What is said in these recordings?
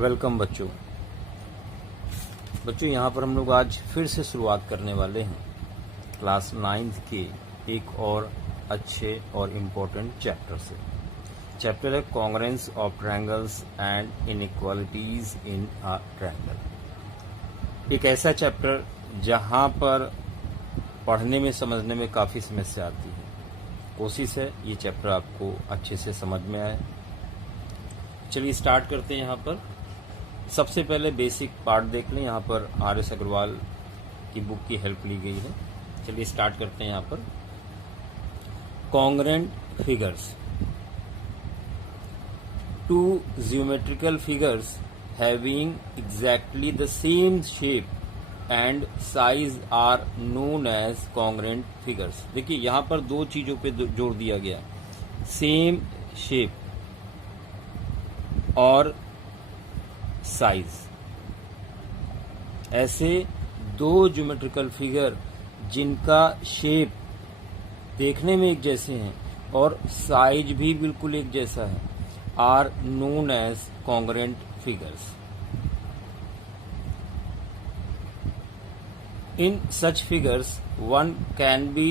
Welcome बच्चों। यहाँ पर हम लोग आज फिर से शुरुआत करने वाले हैं क्लास 9th के एक और अच्छे और इम्पोर्टेंट चैप्टर से। चैप्टर है congruence of triangles and inequalities in a triangle. एक ऐसा चैप्टर जहां पर पढ़ने में समझने में काफ़ी समस्या आती है। कोशिश है ये चैप्टर आपको अच्छे से समझ में आए। चलिए स्टार्ट करते हैं। यहाँ पर सबसे पहले बेसिक पार्ट देख लें। यहाँ पर आर.एस. अग्रवाल की बुक की हेल्प ली गई है। चलिए स्टार्ट करते हैं। यहाँ पर congruent figures, two geometrical figures having exactly the same shape and size are known as congruent figures. देखिए यहाँ पर दो चीजों पे जोर दिया गया, सेम शेप और साइज। ऐसे दो ज्योमेट्रिकल फिगर जिनका शेप देखने में एक जैसे हैं और साइज भी बिल्कुल एक जैसा है, are known as congruent figures. In such figures, one can be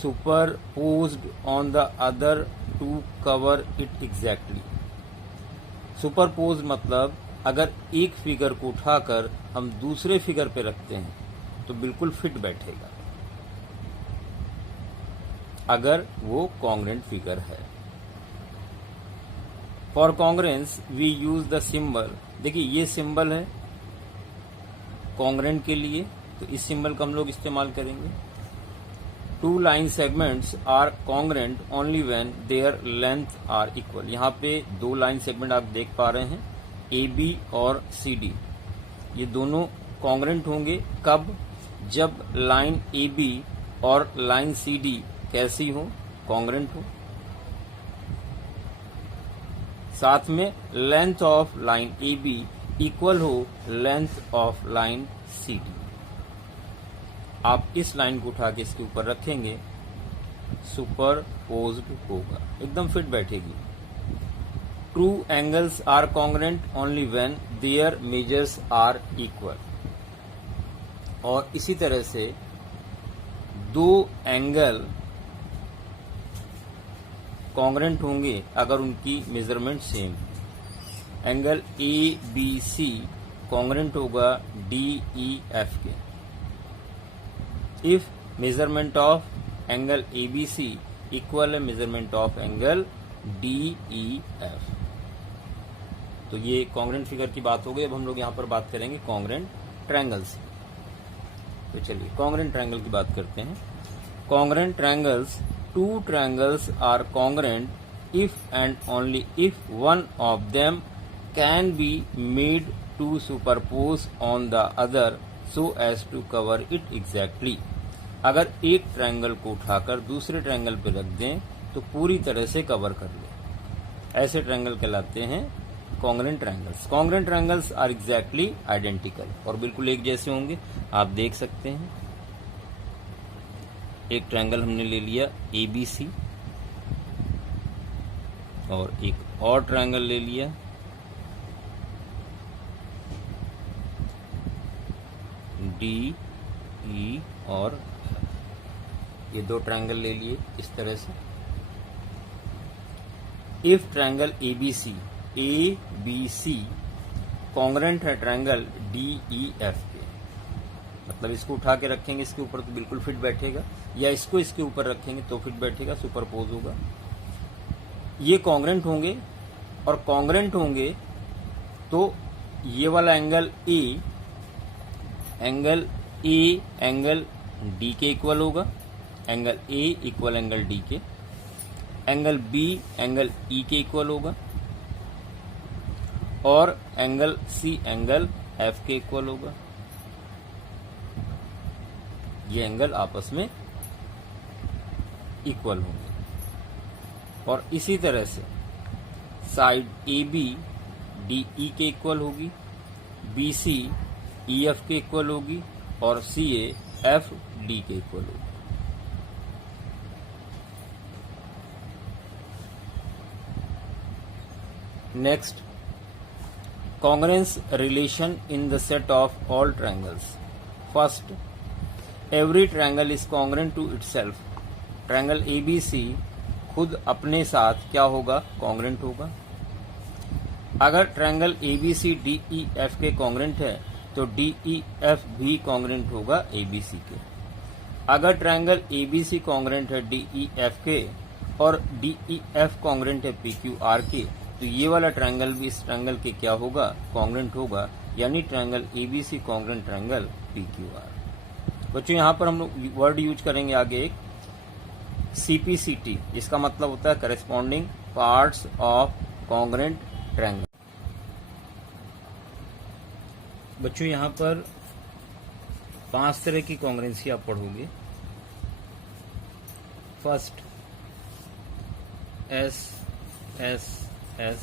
superposed on the other to cover it exactly. Superpose मतलब अगर एक फिगर को उठाकर हम दूसरे फिगर पे रखते हैं तो बिल्कुल फिट बैठेगा, अगर वो कॉन्ग्रेंट फिगर है। For congruence we use the symbol. देखिए ये सिंबल है कॉन्ग्रेंट के लिए, तो इस सिंबल का हम लोग इस्तेमाल करेंगे। Two line segments are congruent only when their length are equal. यहाँ पे दो लाइन सेगमेंट आप देख पा रहे हैं, ए बी और सी डी। ये दोनों कॉन्ग्रेंट होंगे कब? जब लाइन ए बी और लाइन सी डी कैसी हो? कॉन्ग्रेंट हो। साथ में length of line A B equal हो length of line C D. आप इस लाइन को उठा के इसके ऊपर रखेंगे, सुपरपोज्ड होगा, एकदम फिट बैठेगी। Two angles are congruent only when their measures are equal. और इसी तरह से दो एंगल कॉन्ग्रेंट होंगे अगर उनकी measurement same. Angle A B C congruent होगा डी ई एफ के। If measurement of angle ABC equal measurement of angle DEF, तो ये कॉन्ग्रेंट फिगर की बात हो गई। अब हम लोग यहाँ पर बात करेंगे कॉन्ग्रेंट ट्रायंगल्स। तो चलिए कॉन्ग्रेंट ट्रायंगल की बात करते हैं। Congruent triangles, two triangles are congruent if and only if one of them can be made to superpose on the other so as to cover it exactly। अगर एक triangle को उठाकर दूसरे ट्रायंगल पे रख दें तो पूरी तरह से कवर कर ले, ऐसे ट्रायंगल कहलाते हैं congruent triangles. Congruent triangles are exactly identical, और बिल्कुल एक जैसे होंगे। आप देख सकते हैं एक ट्रायंगल हमने ले लिया ABC और एक और ट्रायंगल ले लिया डी ई और एफ। ये दो ट्रायंगल ले लिए इस तरह से। इफ ट्रायंगल एबीसी कॉन्ग्रेंट है ट्रायंगल डी ई एफ के, मतलब इसको उठा के रखेंगे इसके ऊपर तो बिल्कुल फिट बैठेगा, या इसको इसके ऊपर रखेंगे तो फिट बैठेगा, सुपरपोज होगा। ये कॉन्ग्रेंट होंगे, और कॉन्ग्रेंट होंगे तो ये वाला एंगल ए एंगल डी के इक्वल होगा, angle A equal angle D के। एंगल बी एंगल ई के इक्वल होगा, और एंगल सी एंगल एफ के इक्वल होगा। ये एंगल आपस में इक्वल होंगे। और इसी तरह से side A B D E के इक्वल होगी, बी सी ई एफ के इक्वल होगी, और सी ए एफ डी के इक्वल होगी। Next congruence relation in the set of all triangles. First, every triangle is congruent to itself. Triangle ABC खुद अपने साथ क्या होगा? कॉन्ग्रेंट होगा. अगर ट्रायंगल ABC DEF के कॉन्ग्रेंट है तो DEF भी कॉन्ग्रेंट होगा ABC के. अगर ट्रायंगल ABC कॉन्ग्रेंट है DEF के और DEF कॉन्ग्रेंट है PQR के, तो ये वाला ट्रायंगल भी इस ट्रायंगल के क्या होगा? कॉन्ग्रेंट होगा. यानी triangle ABC congruent triangle PQR. बच्चों यहाँ पर हम लोग वर्ड यूज करेंगे आगे एक CPCT, जिसका मतलब होता है corresponding parts of congruent triangle. बच्चों यहाँ पर 5 तरह की कॉन्ग्रेंसी आप पढ़ोगे. First S S S,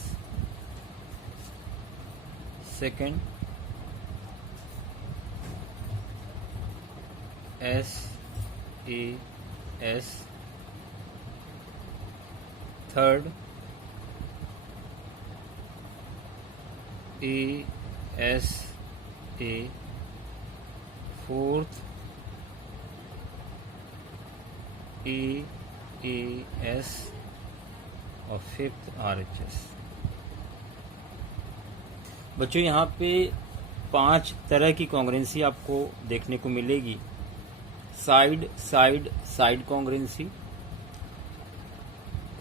second S A S, third A S A, fourth A A S और फिफ्थ RHS. बच्चों यहाँ पे 5 तरह की कॉन्ग्रेंसी आपको देखने को मिलेगी. Side side side congruency,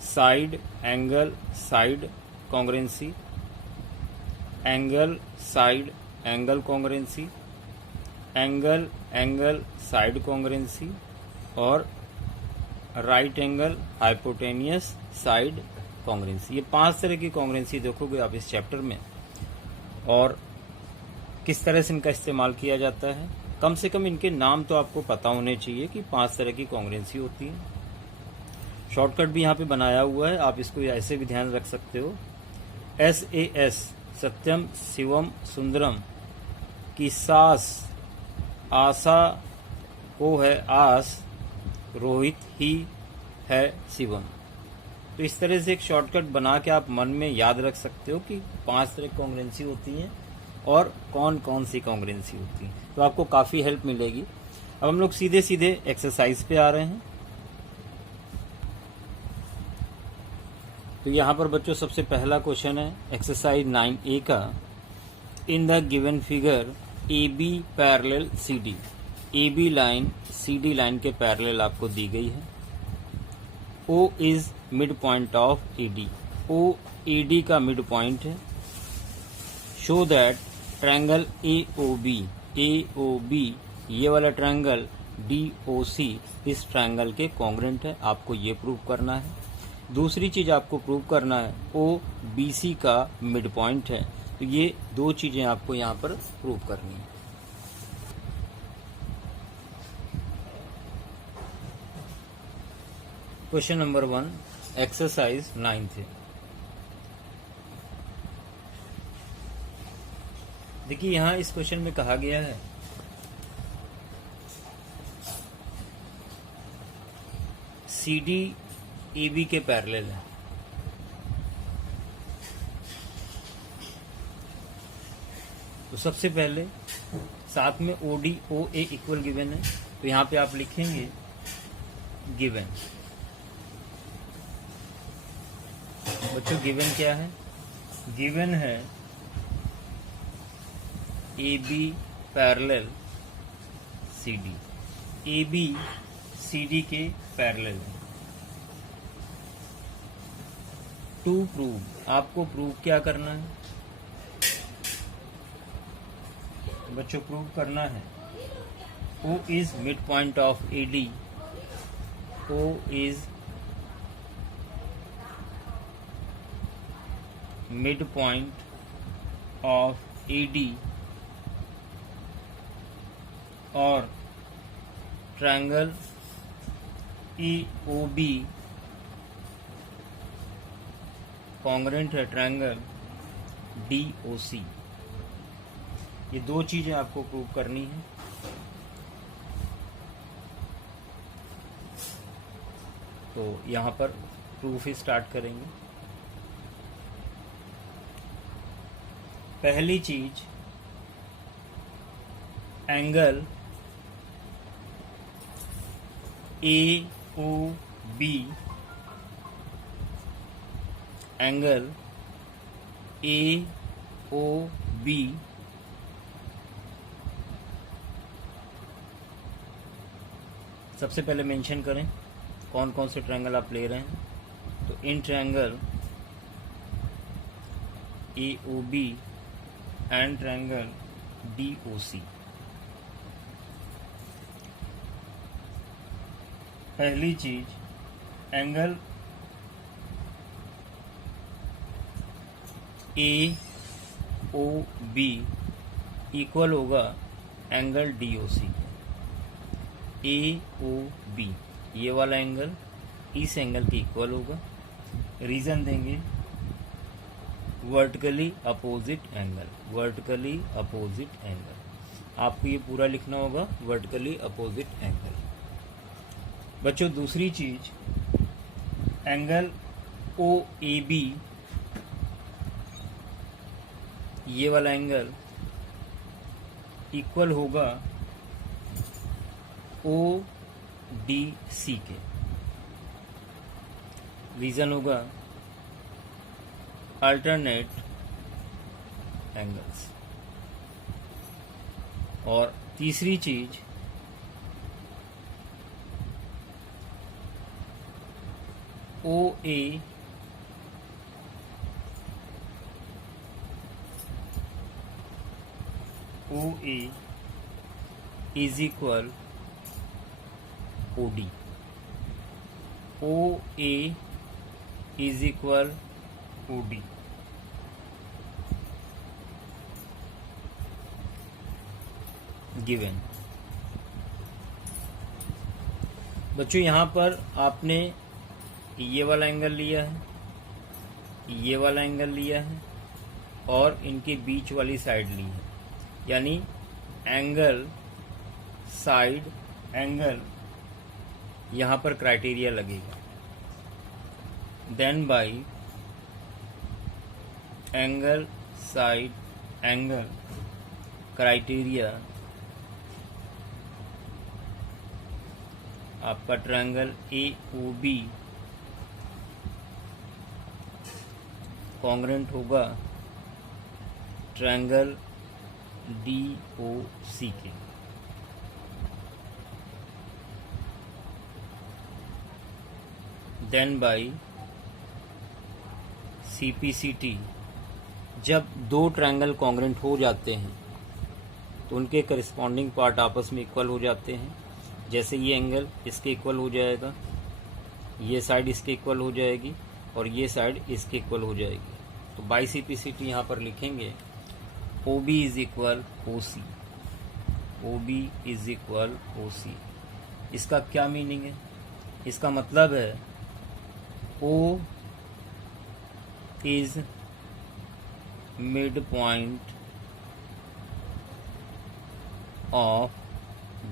side angle side congruency, angle side angle congruency, angle angle side congruency और right angle hypotenuse side congruency. ये 5 तरह की कॉन्ग्रेंसी देखोगे आप इस चैप्टर में, और किस तरह से इनका इस्तेमाल किया जाता है. कम से कम इनके नाम तो आपको पता होने चाहिए कि 5 तरह की कॉन्ग्रेंसी होती है. शॉर्टकट भी यहाँ पे बनाया हुआ है, आप इसको ऐसे भी ध्यान रख सकते हो. SAS सत्यम शिवम सुंदरम की सास आशा को है आस, रोहित ही है शिवम. तो इस तरह से एक शॉर्टकट बना के आप मन में याद रख सकते हो कि 5 तरह की कॉन्ग्रेंसी होती हैं और कौन कौन सी कॉन्ग्रेंसी होती है. तो आपको काफी हेल्प मिलेगी. अब हम लोग सीधे सीधे एक्सरसाइज पे आ रहे हैं. तो यहाँ पर बच्चों सबसे पहला क्वेश्चन है एक्सरसाइज 9A का. इन the given figure AB parallel CD, AB line CD line के पैरेलल आपको दी गई है. O is mid point of AD, O AD का मिड पॉइंट है. शो दैट ट्रायंगल AOB ये वाला ट्रायंगल DOC इस ट्रायंगल के कॉन्ग्रेंट है. आपको ये प्रूव करना है. दूसरी चीज आपको प्रूव करना है OBC का मिड पॉइंट है. तो ये 2 चीजें आपको यहाँ पर प्रूव करनी है. क्वेश्चन नंबर 1 एक्सरसाइज 9 थे. देखिए यहाँ इस क्वेश्चन में कहा गया है CD AB के पैरेलल है. तो सबसे पहले साथ में OD OA इक्वल गिवन है. तो यहाँ पे आप लिखेंगे गिवन. बच्चों गिवन क्या है? गिवन है AB parallel CD. AB CD के पैरेलल है. टू प्रूव, आपको प्रूव क्या करना है बच्चों? प्रूव करना है O is mid point of AD, O is mid point of AD और ट्रायंगल EOB कॉन्ग्रेंट है ट्रायंगल DOC. ये 2 चीजें आपको प्रूव करनी है. तो यहाँ पर प्रूफ ही स्टार्ट करेंगे. पहली चीज angle A O B, angle A O B सबसे पहले मेंशन करें कौन कौन से ट्रायंगल आप ले रहे हैं। तो इन triangle A O B and triangle D O C. पहली चीज angle A O B equal होगा angle D O C. A O B ये वाला एंगल इस एंगल के इक्वल होगा। रीजन देंगे vertically opposite angle, vertically opposite angle. आपको ये पूरा लिखना होगा वर्टिकली अपोजिट एंगल। बच्चों दूसरी चीज एंगल ओ ए बी ये वाला एंगल इक्वल होगा ओ डी सी के। रीजन होगा अल्टरनेट एंगल्स। और तीसरी चीज O A is equal O D. O A is equal O D. Given. बच्चों यहां पर आपने ये वाला एंगल लिया है, ये वाला एंगल लिया है और इनके बीच वाली साइड ली है, यानी एंगल साइड एंगल यहां पर क्राइटेरिया लगेगा। Then by angle side angle criteria आपका triangle A O B congruent होगा ट्रायंगल डी ओ सी के। देन बाय CPCT जब दो ट्रायंगल कॉन्ग्रेंट हो जाते हैं तो उनके करस्पॉन्डिंग पार्ट आपस में इक्वल हो जाते हैं। जैसे ये एंगल इसके इक्वल हो जाएगा, ये साइड इसके इक्वल हो जाएगी और ये साइड इसके इक्वल हो जाएगी। तो बाय CPCT यहाँ पर लिखेंगे OB is equal OC, OB is equal OC। इसका क्या मीनिंग है? इसका मतलब है O is mid point of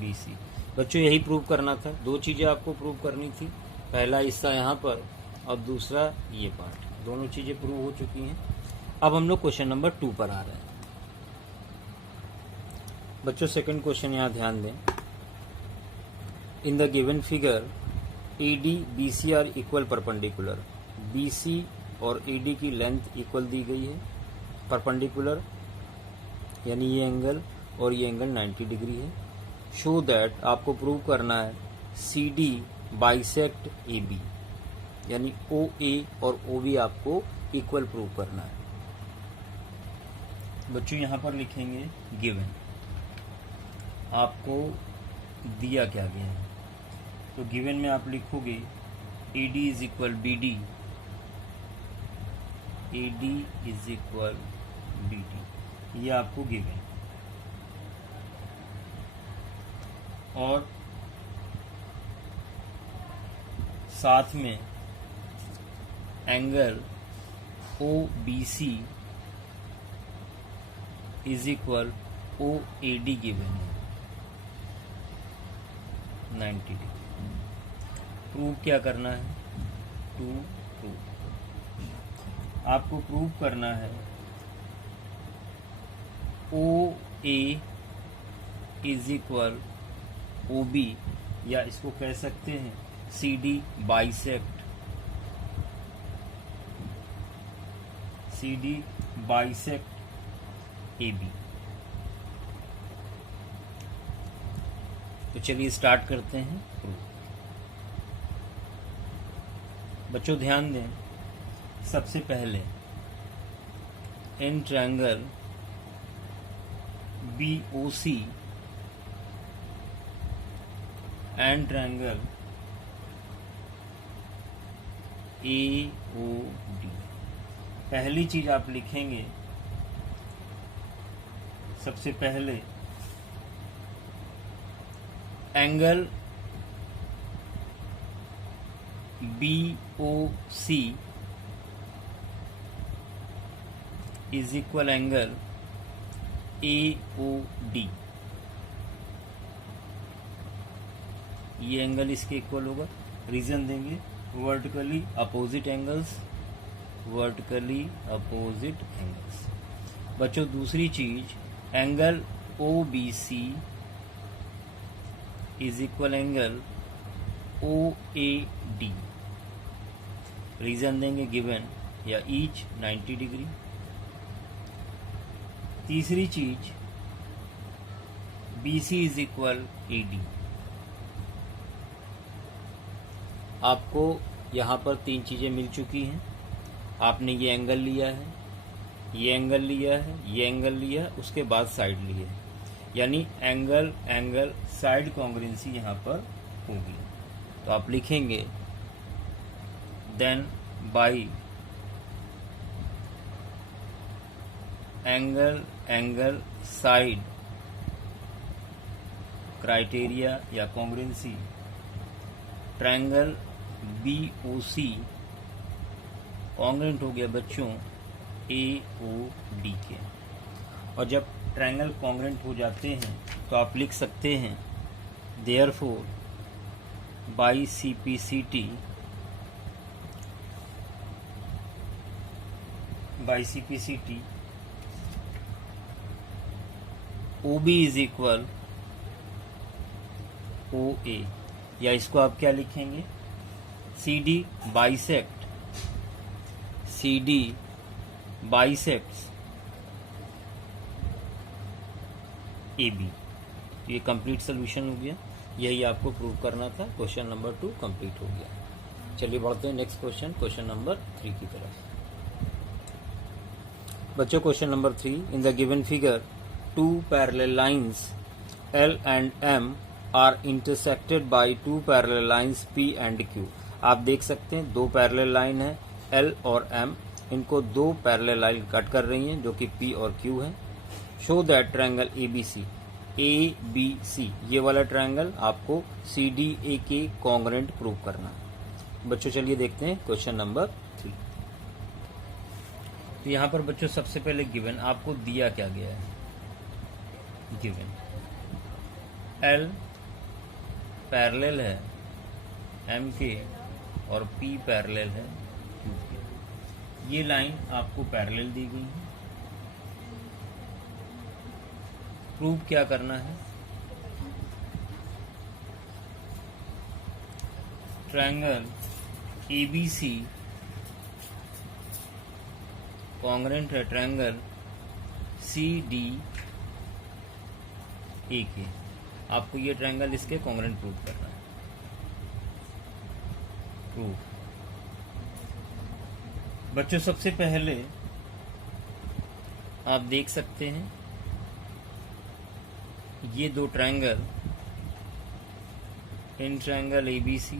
BC। बच्चों यही प्रूव करना था, दो चीजें आपको प्रूव करनी थी, पहला हिस्सा यहाँ पर और दूसरा ये पार्ट। दोनों चीजें प्रूव हो चुकी हैं। अब हम लोग क्वेश्चन नंबर 2 पर आ रहे हैं। बच्चों सेकंड क्वेश्चन यहाँ ध्यान दें। In the given figure AD BC are equal perpendicular. BC और AD की लेंथ इक्वल दी गई है, परपेंडिकुलर यानी ये एंगल और ये एंगल 90 डिग्री है। शो दैट आपको प्रूव करना है CD बाइसेक्ट AB, यानी OA और OB आपको इक्वल प्रूव करना है। बच्चों यहाँ पर लिखेंगे गिवन, आपको दिया क्या गया है। तो गिवन में आप लिखोगे AD is equal BD, AD is equal BD, ये आपको गिवन। और साथ में angle OBC is equal OAD given है 90 डिग्री। प्रूव क्या करना है? प्रूव आपको प्रूव करना है O A is equal O B, या इसको कह सकते हैं C D bisect A B. तो चलिए स्टार्ट करते हैं प्रूफ। बच्चों ध्यान दें, सबसे पहले in triangle BOC and triangle AOD, पहली चीज आप लिखेंगे, सबसे पहले angle BOC is equal angle AOD, ये एंगल इसके इक्वल होगा। रीजन देंगे वर्टिकली अपोजिट एंगल्स, बच्चों दूसरी चीज angle OBC is equal angle OAD, reason देंगे गिवन या ईच 90 डिग्री। तीसरी चीज BC इज इक्वल AD। आपको यहाँ पर तीन चीजें मिल चुकी हैं। आपने ये एंगल लिया है, ये एंगल लिया है, ये एंगल लिया है, उसके बाद साइड लिया है, यानी एंगल साइड कॉन्ग्रुएंसी यहाँ पर होगी। तो आप लिखेंगे then by angle side criteria या कॉन्ग्रुएंसी, ट्रायंगल BOC कॉन्ग्रुएंट हो गया बच्चों AOD के। और जब ट्रायंगल कॉन्ग्रुएंट हो जाते हैं तो आप लिख सकते हैं therefore by CPCT OB is equal OA, या इसको आप क्या लिखेंगे CD बाइसेक्ट्स AB। तो ये कंप्लीट सोल्यूशन हो गया, यही आपको प्रूव करना था। क्वेश्चन नंबर 2 कंप्लीट हो गया। चलिए बढ़ते हैं नेक्स्ट क्वेश्चन नंबर 3 की तरफ। बच्चों question number 3, in the given figure 2 parallel lines L and M are intersected by 2 parallel lines P and Q। आप देख सकते हैं दो पैरेलल लाइन है L और M, इनको दो पैरेलल लाइन कट कर रही हैं जो कि P और Q है। शो दैट ट्रायंगल ABC, ये वाला ट्रायंगल आपको CDA के कॉन्ग्रुएंट प्रूव करना है। बच्चों चलिए देखते हैं क्वेश्चन नंबर 3। तो यहाँ पर बच्चों सबसे पहले गिवन आपको दिया क्या गया है, गिवन L पैरेलल है M के और P पैरेलल है Q के। ये लाइन आपको पैरेलल दी गई है। प्रूव क्या करना है, ट्रायंगल ABC कॉन्ग्रुएंट है ट्रायंगल CDA के। आपको ये ट्रायंगल इसके कॉन्ग्रुएंट प्रूव करना है। प्रूफ बच्चों सबसे पहले आप देख सकते हैं ये दो triangle, in triangle ABC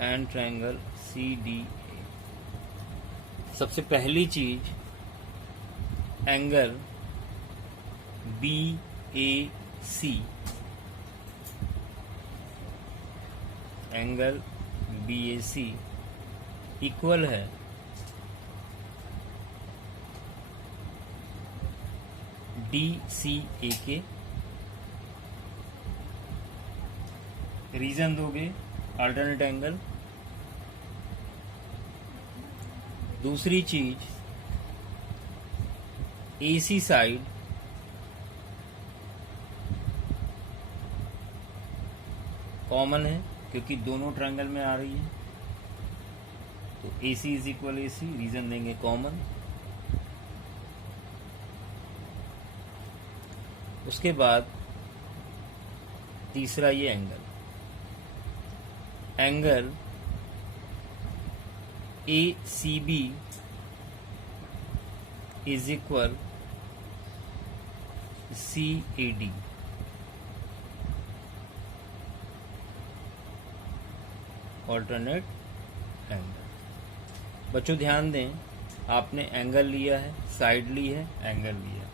and triangle CDA। सबसे पहली चीज angle BAC, angle BAC equal है DCA के। रीजन दोगे अल्टरनेट एंगल। दूसरी चीज AC साइड कॉमन है क्योंकि दोनों ट्रायंगल में आ रही है, तो AC is equal AC, reason देंगे कॉमन। उसके बाद तीसरा ये angle ACB is equal CAD। Alternate angle. बच्चों ध्यान दें, आपने एंगल लिया है, साइड ली है, एंगल लिया है,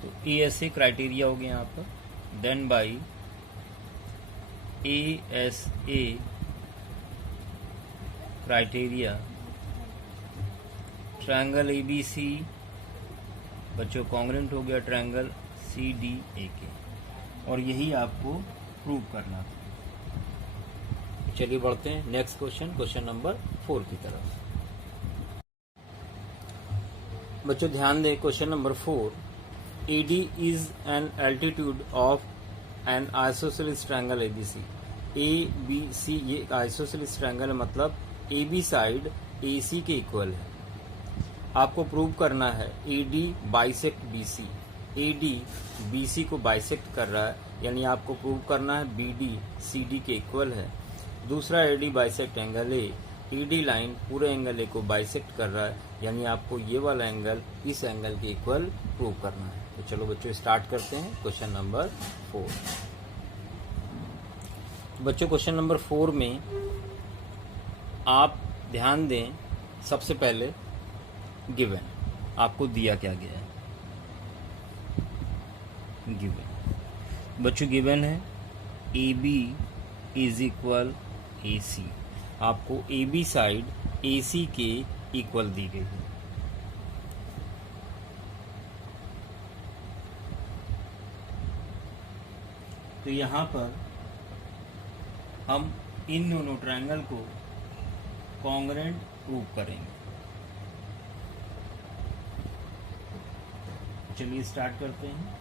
तो ASA क्राइटेरिया हो गया यहाँ पर, then by ASA criteria triangle ABC बच्चों कॉन्ग्रुएंट हो गया ट्रायंगल CDAK, और यही आपको प्रूव करना था। चलिए बढ़ते हैं नेक्स्ट क्वेश्चन नंबर 4 की तरफ। बच्चों ध्यान दें, question number 4, AD is an altitude of N isosceles triangle ABC। ABC ये एक आइसोसेलेस ट्रायंगल है, मतलब AB साइड AC के इक्वल है। आपको प्रूव करना है AD bisect BC। AD BC को बाइसेक्ट कर रहा है, यानी आपको प्रूव करना है BD CD के इक्वल है। दूसरा AD bisect angle A, AD line पूरे एंगल A को बाइसेक्ट कर रहा है, यानी आपको ये वाला एंगल इस एंगल के इक्वल प्रूव करना है। तो चलो बच्चों स्टार्ट करते हैं क्वेश्चन नंबर 4। बच्चों क्वेश्चन नंबर 4 में आप ध्यान दें, सबसे पहले गिवन आपको दिया क्या गया है। गिवन बच्चों गिवन है AB इज इक्वल AC। आपको AB साइड AC के इक्वल दी गई है। तो यहां पर हम इन दोनों ट्रायंगल को कॉन्ग्रुएंट प्रूव करेंगे। चलिए स्टार्ट करते हैं।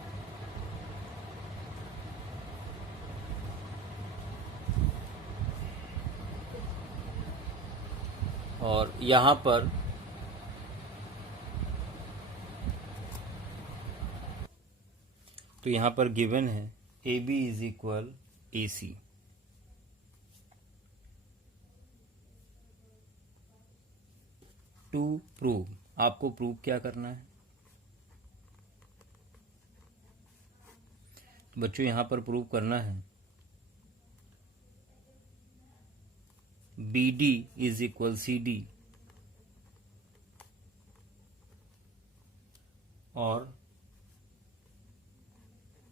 और यहां पर तो यहां पर गिवन है AB is equal AC। To prove, आपको प्रूव क्या करना है बच्चों, यहां पर प्रूव करना है BD इज इक्वल CD और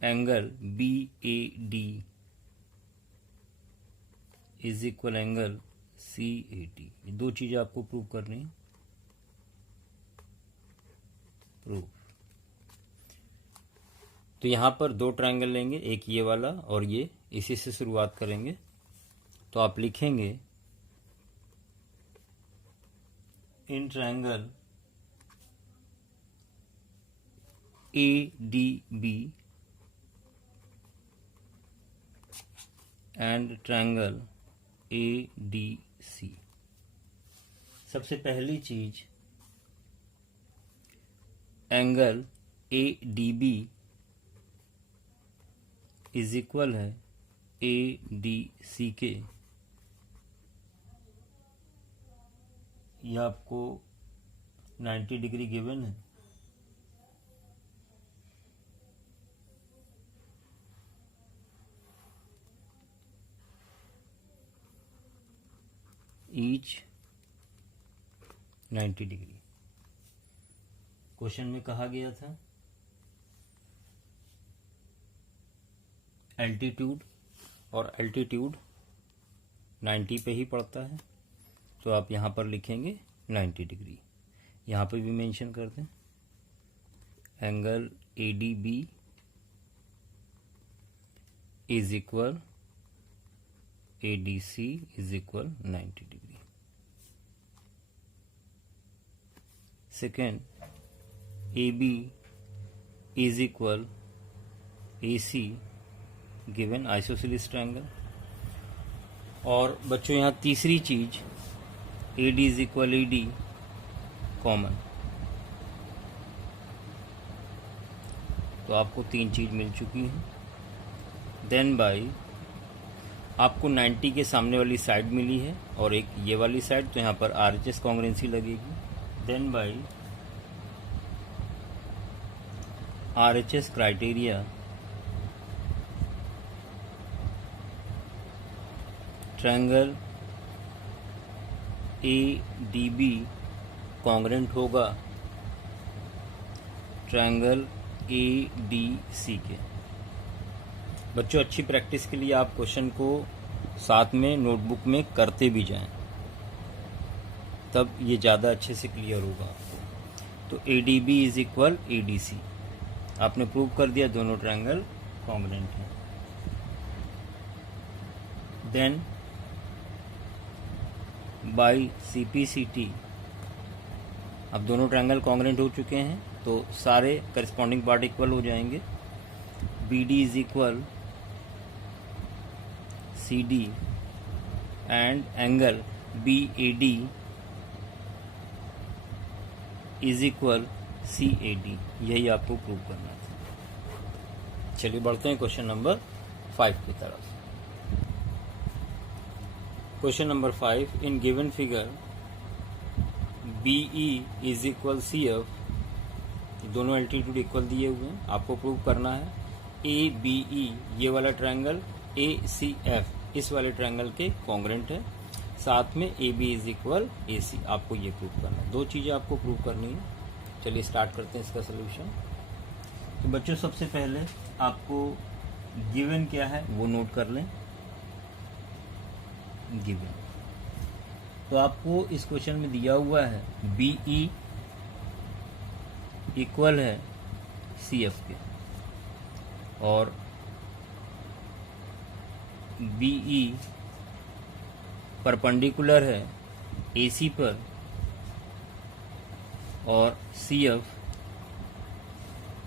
angle BAD is equal angle CAD। ये दो चीजें आपको प्रूव करनी है। प्रूव, तो यहां पर दो ट्रायंगल लेंगे, एक ये वाला और ये, इसी से शुरुआत करेंगे। तो आप लिखेंगे in triangle ADB and triangle ADC। सबसे पहली चीज, एंगल ADB इज इक्वल है ADC के। यह आपको 90 डिग्री गिवन है। Each 90 degree. क्वेश्चन में कहा गया था एल्टीट्यूड, और एल्टीट्यूड 90 पे ही पड़ता है, तो आप यहाँ पर लिखेंगे 90 डिग्री। यहाँ पे भी मेंशन कर दें angle ADB is equal ADC is equal 90 degree. Second, AB is equal AC given isosceles triangle. और बच्चों यहाँ तीसरी चीज AD is equal AD common. तो आपको 3 चीज मिल चुकी है। देन बाई आपको 90 के सामने वाली साइड मिली है और एक ये वाली साइड, तो यहाँ पर RHS कॉन्ग्रुएंसी लगेगी। Then by RHS criteria triangle ADB congruent होगा ट्रायंगल ADC के। बच्चों अच्छी प्रैक्टिस के लिए आप क्वेश्चन को साथ में नोटबुक में करते भी जाएं, तब ये ज़्यादा अच्छे से क्लियर होगा आपको। तो ADB इज इक्वल ADC आपने प्रूव कर दिया, दोनों ट्रायंगल कॉन्ग्रुएंट हैं। देन बाई CPCT अब दोनों ट्रायंगल कॉन्ग्रुएंट हो चुके हैं, तो सारे करस्पॉन्डिंग पार्ट इक्वल हो जाएंगे। BD is equal CD and angle BAD is equal CAD, यही आपको प्रूव करना था। चलिए बढ़ते हैं क्वेश्चन नंबर 5 की तरफ। Question number 5, in given figure BE is equal CF, दोनों एल्टीट्यूड इक्वल दिए हुए हैं, आपको प्रूव करना है ABE ये वाला ट्रायंगल ACF इस वाले ट्रायंगल के कॉन्ग्रुएंट है, साथ में AB इज इक्वल AC, आपको ये प्रूव करना है। 2 चीजें आपको प्रूव करनी है। चलिए स्टार्ट करते हैं इसका सोल्यूशन। तो बच्चों सबसे पहले आपको गिवन क्या है वो नोट कर लें। गिवन तो आपको इस क्वेश्चन में दिया हुआ है BE इक्वल है CF के और BE परपेंडिकुलर है AC पर और CF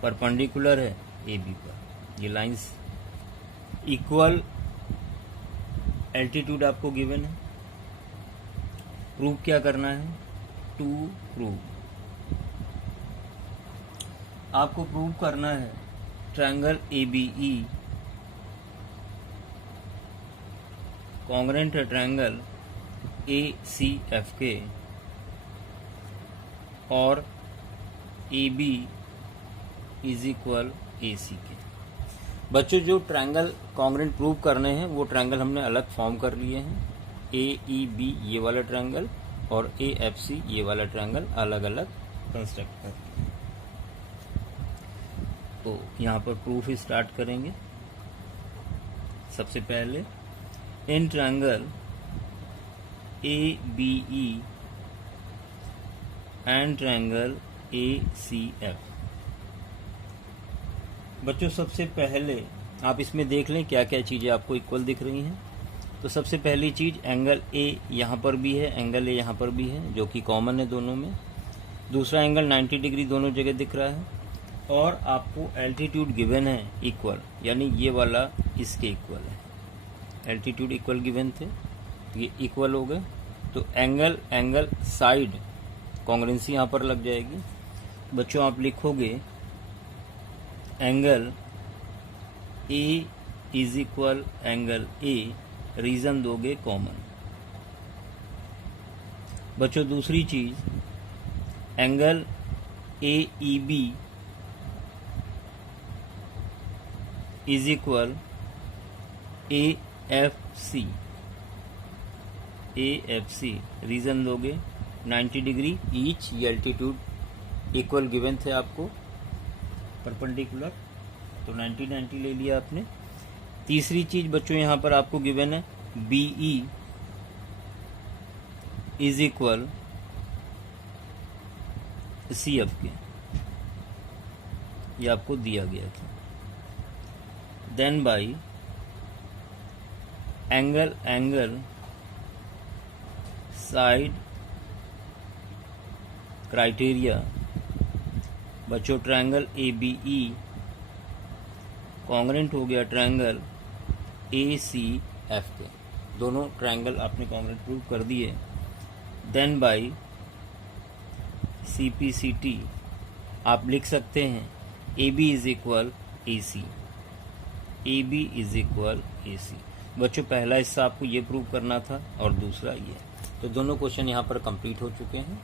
परपेंडिकुलर है AB पर। ये लाइंस इक्वल एल्टीट्यूड आपको गिवन है। प्रूव क्या करना है? टू प्रूव आपको प्रूव करना है ट्रायंगल ABE कॉन्ग्रुएंट है ट्रायंगल ACF के और AB इज इक्वल AC के। बच्चों जो ट्रायंगल कॉन्ग्रुएंट प्रूव करने हैं वो ट्रायंगल हमने अलग फॉर्म कर लिए हैं। AEB ये वाला ट्रायंगल और AFC ये वाला ट्रायंगल अलग अलग कंस्ट्रक्ट कर लिए। तो यहाँ पर प्रूफ स्टार्ट करेंगे। सबसे पहले in triangle ABE and triangle ACF। बच्चों सबसे पहले आप इसमें देख लें क्या क्या चीजें आपको इक्वल दिख रही हैं। तो सबसे पहली चीज एंगल A यहाँ पर भी है, एंगल A यहाँ पर भी है, जो कि कॉमन है दोनों में। दूसरा एंगल 90 डिग्री दोनों जगह दिख रहा है और आपको एल्टीट्यूड गिवन है इक्वल, यानी ये वाला इसके इक्वल है। एल्टीट्यूड इक्वल गिवन थे, ये इक्वल हो गए। तो एंगल साइड कॉन्ग्रुएंसी यहाँ पर लग जाएगी। बच्चों आप लिखोगे angle A is equal angle A, reason दोगे कॉमन। बच्चों दूसरी चीज angle AEB is equal AFC, reason दोगे 90 डिग्री ईच। ये एल्टीट्यूड इक्वल गिवन थे आपको परपेंडिकुलर, तो 90 ले लिया आपने। तीसरी चीज बच्चों यहाँ पर आपको गिवन है BE इज इक्वल CF के, ये आपको दिया गया था। Then by angle side criteria बच्चों triangle A B E congruent हो गया ट्रायंगल ए सी एफ के। दोनों ट्रायंगल आपने कॉन्ग्रेंट प्रूव कर दिए। Then by C P C T आप लिख सकते हैं A B is equal A C, A B is equal A C. बच्चों पहला हिस्सा आपको ये प्रूव करना था और दूसरा ये, तो दोनों क्वेश्चन यहाँ पर कंप्लीट हो चुके हैं।